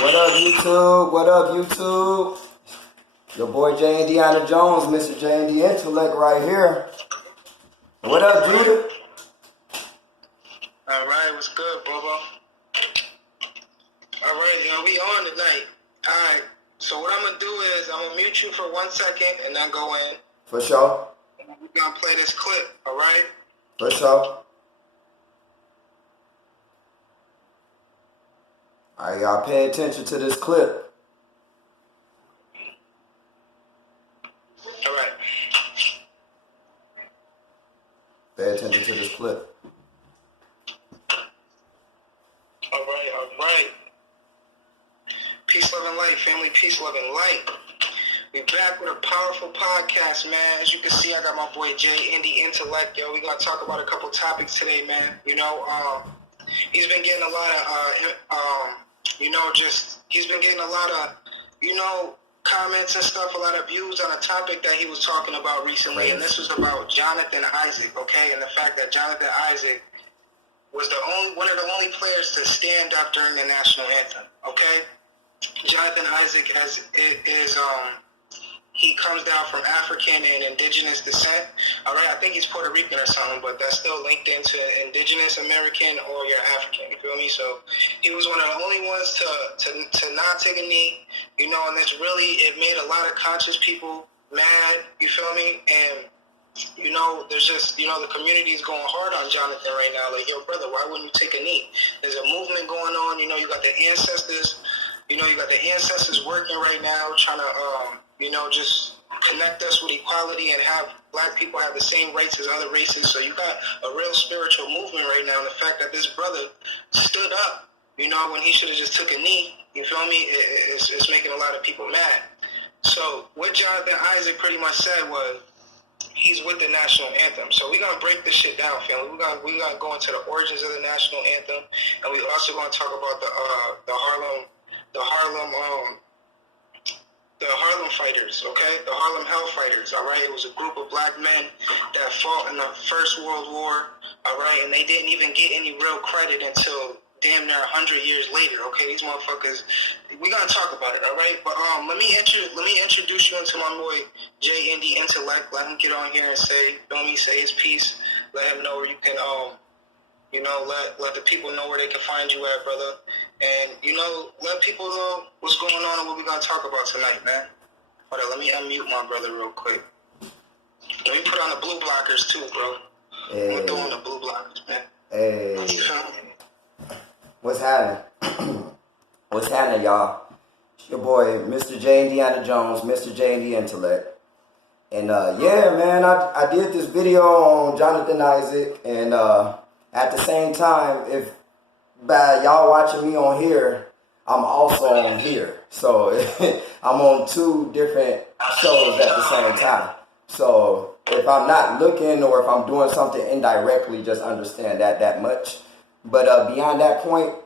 What up, YouTube? What up, YouTube? Your boy J&D Jones, Mr. J&D Intellect right here. What up, Judah? Alright, what's good, Bobo? Alright, yo, we on tonight. Alright, so what I'm going to do is I'm going to mute you for 1 second and then go in. For sure. We're going to play this clip, alright? For sure. Alright, y'all pay attention to this clip. Alright. Pay attention to this clip. Alright. Peace, love, and light, family. Peace, love, and light. We back with a powerful podcast, man. As you can see, I got my boy J-Indy Intellect, yo. We're going to talk about a couple topics today, man. You know, he's been getting a lot of, he's been getting a lot of, comments and stuff, a lot of views on a topic that he was talking about recently, and this was about Johnathan Issac, okay, and the fact that Johnathan Issac was one of the only players to stand up during the national anthem, okay? Johnathan Issac he comes down from African and indigenous descent. All right, I think he's Puerto Rican or something, but that's still linked into indigenous American or you're African. You feel me? So he was one of the only ones to not take a knee. You know, and it made a lot of conscious people mad. You feel me? And there's just, the community is going hard on Johnathan right now. Like, yo, brother, why wouldn't you take a knee? There's a movement going on. You got the ancestors. You got the ancestors working right now, trying to, just connect us with equality and have black people have the same rights as other races. So you got a real spiritual movement right now. And the fact that this brother stood up, when he should have just took a knee, you feel me? It's making a lot of people mad. So what Johnathan Issac pretty much said was, he's with the national anthem. So we're going to break this shit down, family. We're gonna go into the origins of the national anthem. And we also going to talk about the Harlem fighters, okay? The Harlem Hellfighters, all right? It was a group of black men that fought in the First World War, all right? And they didn't even get any real credit until damn near 100 years later, okay? These motherfuckers, we're going to talk about it, all right? But let me introduce you into my boy J-Indy Intellect. Let him get on here and say his piece. Let him know where you can, let the people know where they can find you at, brother. And, let people know what's going on and what we're going to talk about tonight, man. Hold on, let me unmute my brother real quick. Let me put on the blue blockers, too, bro. Hey. We're doing the blue blockers, man. Hey. What's happening? What's happening, y'all? It's your boy, Mr. J&D Jones, Mr. J&D Intellect. And, man, I did this video on Johnathan Issac, and at the same time, if by y'all watching me on here, I'm also on here. So I'm on two different shows at the same time. So if I'm not looking or if I'm doing something indirectly, just understand that much. But beyond that point,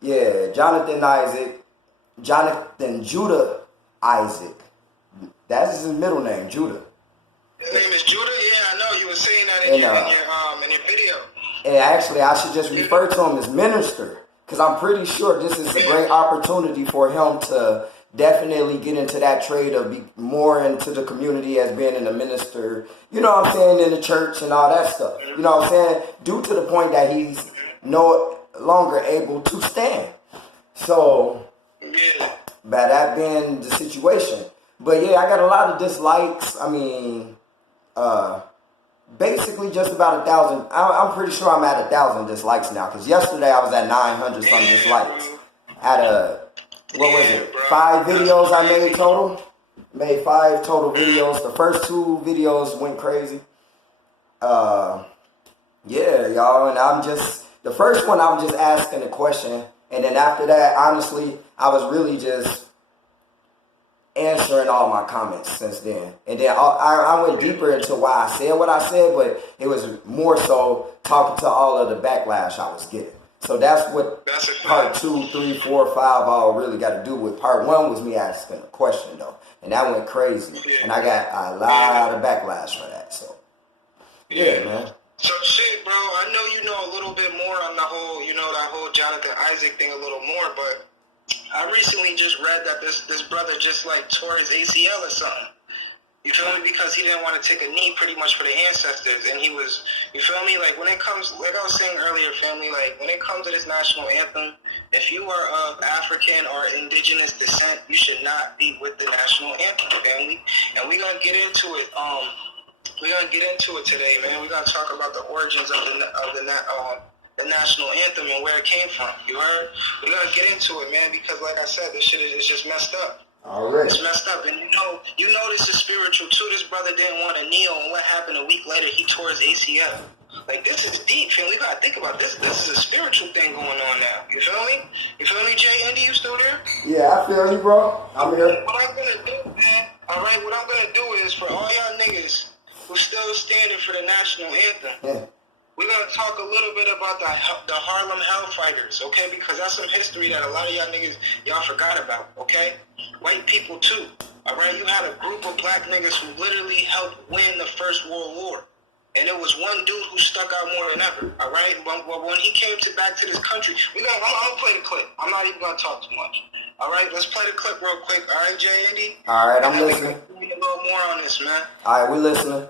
yeah, Johnathan Judah Issac. That's his middle name, Judah. His name is Judah? Yeah, I know. You were saying that in your video. And actually, I should just refer to him as minister, because I'm pretty sure this is a great opportunity for him to definitely get into that trade of be more into the community as being a minister, you know what I'm saying, in the church and all that stuff. You know what I'm saying? Due to the point that he's no longer able to stand. So, by that being the situation. But yeah, I got a lot of dislikes. I mean, basically just about 1,000. I'm pretty sure I'm at 1,000 dislikes now, because yesterday I was at 900 some dislikes. At 5 videos I made total. Made 5 total videos. The first 2 videos went crazy. Yeah, y'all, and the first one I was just asking a question, and then after that, honestly, I was really just answering all my comments since then. And then I went deeper into why I said what I said, but it was more so talking to all of the backlash I was getting. So that's what part 2, 3, 4, 5 all really got to do with. Part 1 was me asking a question, though. And that went crazy. And I got a lot of backlash for that. So, yeah, man. So, shit, bro, I know you know a little bit more on the whole, that whole Johnathan Issac thing a little more, but I recently just read that this brother just like tore his ACL or something. You feel me? Because he didn't want to take a knee pretty much for the ancestors. And he was, you feel me? Like when it comes, like I was saying earlier, family, like when it comes to this national anthem, if you are of African or indigenous descent, you should not be with the national anthem, family. And we're going to get into it. We're going to get into it today, man. We're going to talk about the origins of the national anthem and where it came from. You heard? We're going to get into it, man, because like I said, this shit is just messed up. All right. It's messed up, and you know this is spiritual too. This brother didn't want to kneel, and what happened a week later? He tore his ACL. Like, this is deep, fam. We gotta think about this. This is a spiritual thing going on now. You feel me? You feel me, J-Indy? You still there? Yeah, I feel you, bro. I'm here. What I'm gonna do, man? All right, what I'm gonna do is for all y'all niggas who still standing for the national anthem. Yeah. We're going to talk a little bit about the Harlem Hellfighters, okay? Because that's some history that a lot of y'all niggas, y'all forgot about, okay? White people, too, all right? You had a group of black niggas who literally helped win the First World War. And it was one dude who stuck out more than ever, all right? When he came back to this country, I'm going to play the clip. I'm not even going to talk too much. All right, let's play the clip real quick. All right, J-Indy? All right, I'm listening. A little more on this, man. All right, we listening.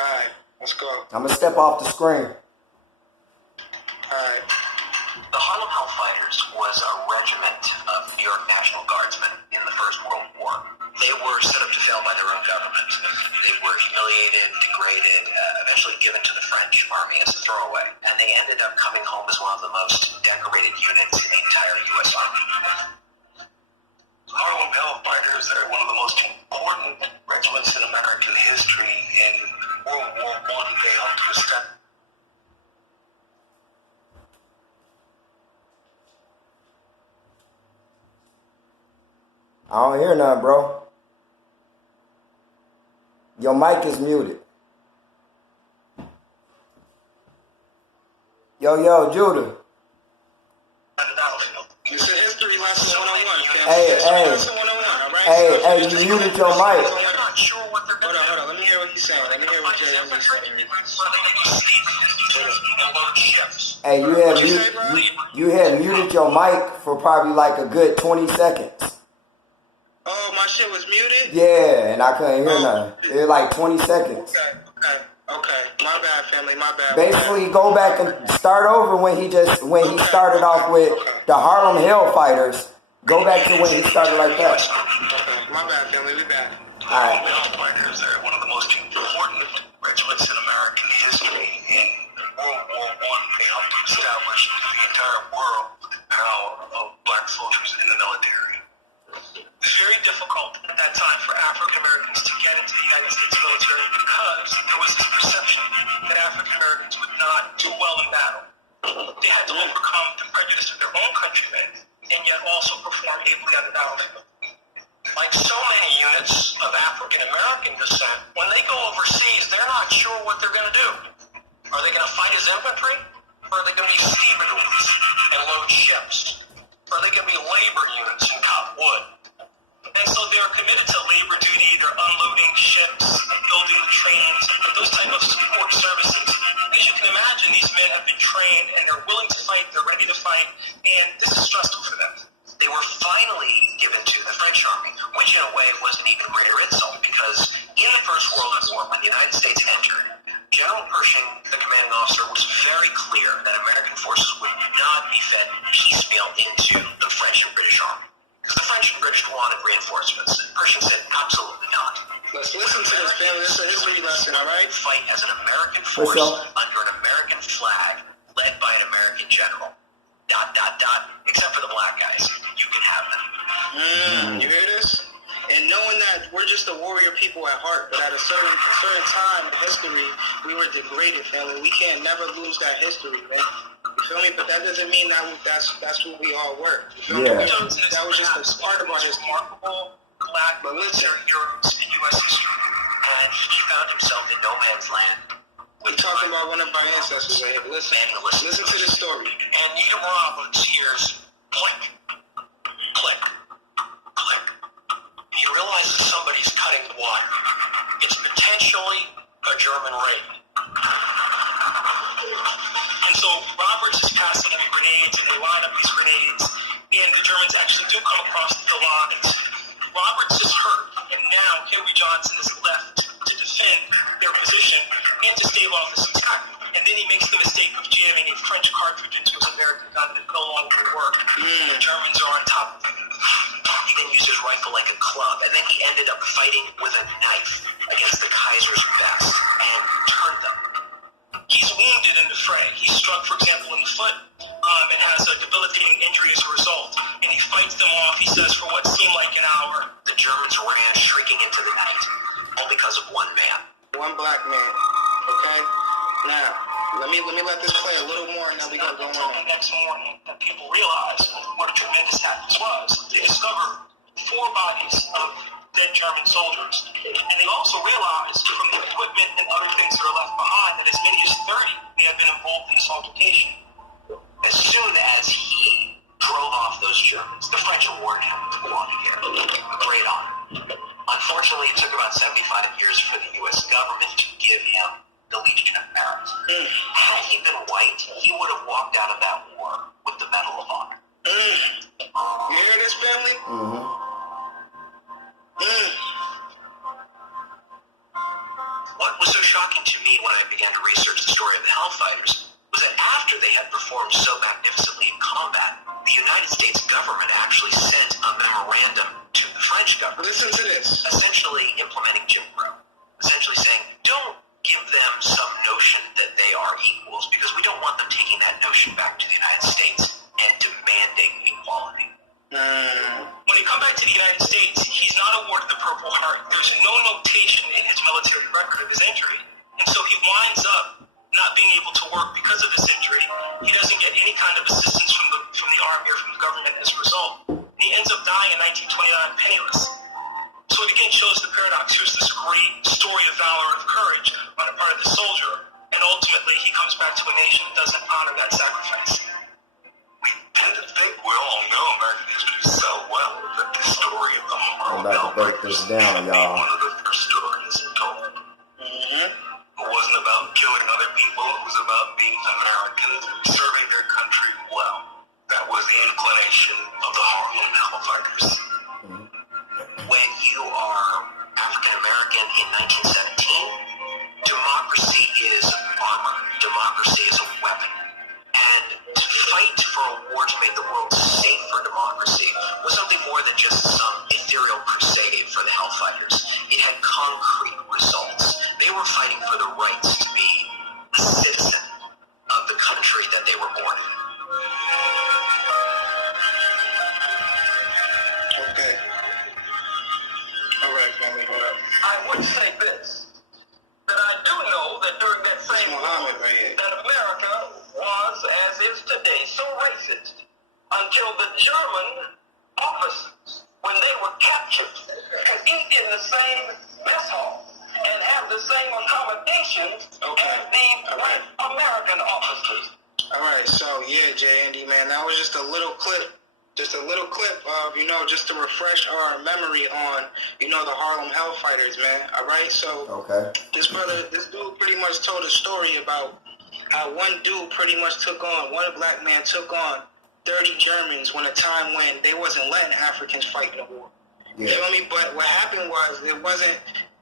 All right. Let's go. I'm going to step off the screen. Alright. The Harlem Hellfighters was a regiment of New York National Guardsmen in the First World War. They were set up to fail by their own government. They were humiliated, degraded, eventually given to the French army as a throwaway. And they ended up coming home as one of the most decorated units in the entire U.S. Army. The Harlem Hellfighters are one of the most important regiments in American history. In World War I, they helped to establish. I don't hear nothing, bro. Your mic is muted. Yo, Judah. It's a history lesson 101. Hey, you muted your mic. They're not sure what they're going to do. Hold on. Let me hear what he's saying. Let me hear what J-Indy's saying. Hey, you had muted your mic for probably like a good 20 seconds. Oh, my shit was muted? Yeah, and I couldn't hear nothing. It was like 20 seconds. Okay. My bad, family. My bad. Basically, go back and start over when he started off with the Harlem Hellfighters. Go back to when he started like that. Okay. My bad, family. We back. All right. The Hellfighters are one of the most important regiments in American history. In World War I, they helped to establish to the entire world the power of black soldiers in the military. It was very difficult at that time for African Americans to get into the United States military because there was this perception that African Americans would not do well in battle. They had to overcome the prejudice of their own countrymen and yet also perform ably on the battlefield. Like so many units of African American descent, when they go overseas, they're not sure what they're going to do. Are they going to fight as infantry? Or are they going to be stevedores and load ships? Or are they going to be labor units and cut wood? And so they're committed to labor duty. They're unloading ships, building trains, those type of support services. As you can imagine, these men have been trained and they're willing to fight, they're ready to fight, and this is stressful for them. They were finally given to the French army, which in a way was an even greater insult because in the First World War, when the United States entered, General Pershing, the commanding officer, was very clear that American forces would not be fed piecemeal into the French and British army. Because the French and British wanted reinforcements. And Pershing said, absolutely not. Let's listen to this, family. This is a history lesson, all right? Fight as an American force under an American flag, led by an American general. ... Except for the black guys. You can have them. You hear this? And knowing that we're just a warrior people at heart, but at a certain time in history, we were degraded, family. We can't never lose that history, man. You feel me? But that doesn't mean that that's who we all were. You feel me? That was just a part of our history. Remarkable black military heroes in U.S. history. And he found himself in no man's land. We're talking about one of our ancestors right here. Listen to this story. And Needham Robbins hears click, click, click. He realizes somebody's cutting the water. It's potentially a German raid. And so Roberts is passing him grenades, and they line up these grenades, and the German the Germans are on top of him. He then used his rifle like a club, and then he ended up fighting with a knife against the Kaiser's best and turned them. He's wounded in the fray. He's struck, for example, in the foot and has a debilitating injury as a result. And he fights them off, he says, for what seemed like an hour. The Germans ran shrieking into the night, all because of one man. One black man. Okay? Now, let me let this play a little more, and then we're going to go on. The next morning that people realized what a tremendous act this was. They discovered 4 bodies of dead German soldiers. And they also realized from the equipment and other things that are left behind that as many as 30 may have been involved in this altercation. As soon as he drove off those Germans, the French awarded him the belonging here. A great honor. Unfortunately, it took about 75 years for the U.S. government to give him the Legion of Merit. Had he been white, he would have walked out of that war with the Medal of Honor. You hear this, family? What was so shocking to me when I began to research the story of the Hellfighters was that after they had performed so magnificently in combat, the United States government actually sent a memorandum to the French government. Listen to this. Essentially implementing Jim Crow. Essentially saying, don't give them some notion that they are equals, because we don't want them taking that notion back to the United States and demanding equality. When he come back to the United States, he's not awarded the Purple Heart. There's no notation in his military record of his injury. And so he winds up not being able to work because of this injury. He doesn't get any kind of assistance from the Army or from the government as a result. And he ends up dying in 1929 penniless. So it again shows the paradox. Here's this great story of valor and courage on the part of the soldier, and ultimately he comes back to a nation that doesn't honor that sacrifice. We tend to think we all know American history so well that the story of the Harlem Outbreak should be one of the first stories told. It wasn't about killing other people, it was about being Americans serving their country well. That was the inclination of the Harlem Hellfighters. When you are African American in 1917, democracy is armor. Democracy is a weapon. And to fight for a war to make the world safe for democracy was something more than just some ethereal crusade for the Hellfighters. It had concrete results. They were fighting for the rights to be a citizen of the country that they were born in. Okay. All right, family. All right. I would say this, that I do know that during that same war, that America was, as is today, so racist until the German officers, when they were captured, could eat in the same mess hall and have the same accommodations as the white American officers. All right, so yeah, J-Indy, man, that was just a little clip of, just to refresh our memory on, the Harlem Hellfighters, man. All right, so this dude pretty much told a story about how one black man took on 30 Germans when a time when they wasn't letting Africans fight in the war. Yeah. You feel me? But what happened was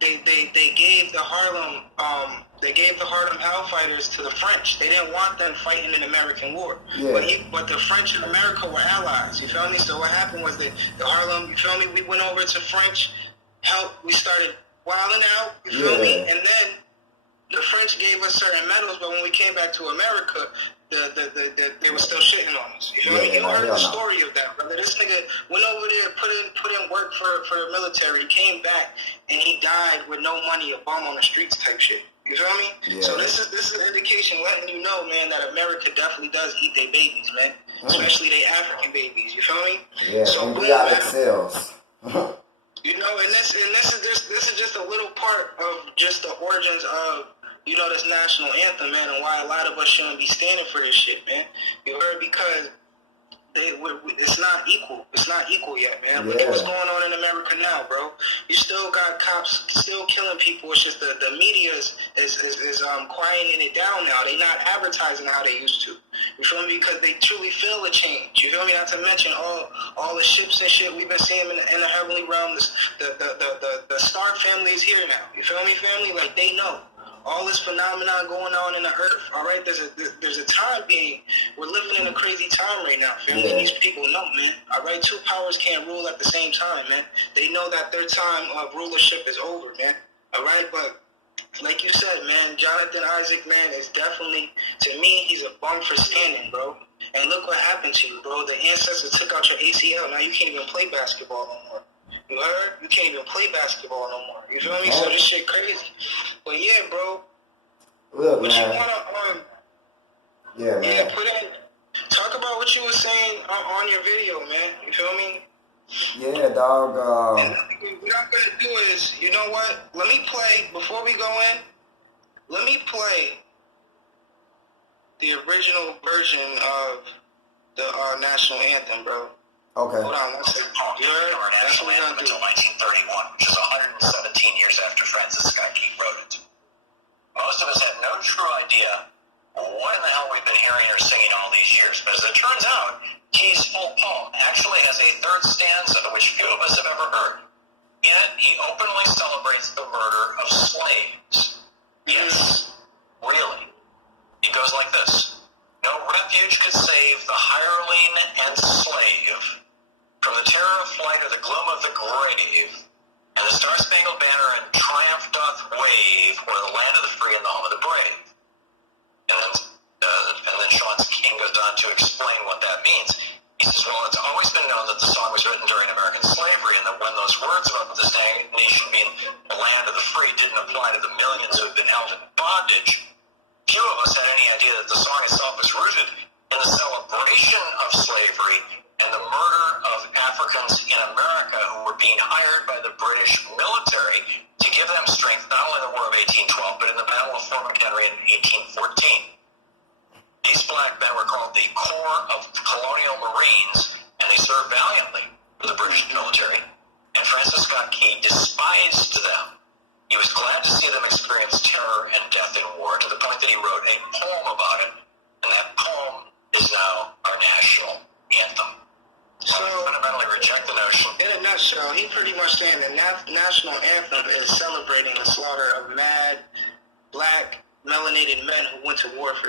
they gave the Harlem Hellfighters to the French. They didn't want them fighting in the American war. Yeah. But the French and America were allies. You feel me? So what happened was that the Harlem, you feel me? We went over to French help. We started wilding out. You feel me? And then the French gave us certain medals, but when we came back to America, they were still shitting on us. You feel me? You heard the story of that, brother. This nigga went over there, put in work for the military. He came back and he died with no money, a bum on the streets type shit. You feel me? Yeah. So this is an indication letting you know, man, that America definitely does eat their babies, man. Especially their African babies. You feel me? Yeah. So embryonic cells. And this is just a little part of just the origins of this national anthem, man, and why a lot of us shouldn't be standing for this shit, man. You heard? Because it's not equal. It's not equal yet, man. Look at what's going on in America now, bro. You still got cops still killing people. It's just the media is quieting it down now. They not advertising how they used to. You feel me? Because they truly feel a change. You feel me? Not to mention all the ships and shit we've been seeing in the heavenly realm. The star family is here now. You feel me, family? Like they know. all this phenomenon going on in the earth, all right, there's a time being, we're living in a crazy time right now, feel me? These people know, man, all right? Two powers can't rule at the same time, man. They know that their time of rulership is over, man, all right? But like you said, man, Johnathan Issac, man, is definitely, to me, he's a bum for scanning, bro. And look what happened to you, bro. The ancestors took out your ACL. Now you can't even play basketball no more. You heard? You can't even play basketball no more. You feel me? So this shit crazy. But yeah, bro. Look, what man. You wanna, yeah, man. Yeah, put in. Talk about what you were saying on your video, man. You feel me? Yeah, dog. And what I'm gonna do is, you know what? Let me play before we go in. Let me play the original version of the national anthem, bro. Okay. Hold on one second. Our national anthem until 1931, which is 117 years after Francis Scott Key wrote it. Most of us had no true idea what in the hell we've been hearing or singing all these years. But as it turns out, Key's full poem actually has a third stanza which few of us have ever heard. In it, he openly celebrates the murder of slaves. Yes, really. It goes like this. No refuge could save the hireling and slave from the terror of flight or the gloom of the grave, and the star-spangled banner in triumph doth wave o'er the land of the free and the home of the brave. And then Sean King goes on to explain what that means. He says, well, it's always been known that the song was written during American slavery, and that when those words about this nation being the land of the free didn't apply to the millions who have been held in bondage, few of us had any idea that the song itself was rooted in the celebration of slavery and the murder of Africans in America who were being hired by the British military to give them strength not only in the War of 1812, but in the Battle of Fort McHenry in 1814. These black men were called the Corps of Colonial Marines, and they served valiantly for the British military. And Francis Scott Key despised them. He was glad to see them experience terror and death in war, to the point that he wrote a poem about it, and that poem is now our national anthem. So I fundamentally reject the notion. In a nutshell, he pretty much saying the national anthem is celebrating the slaughter of mad, black, melanated men who went to war for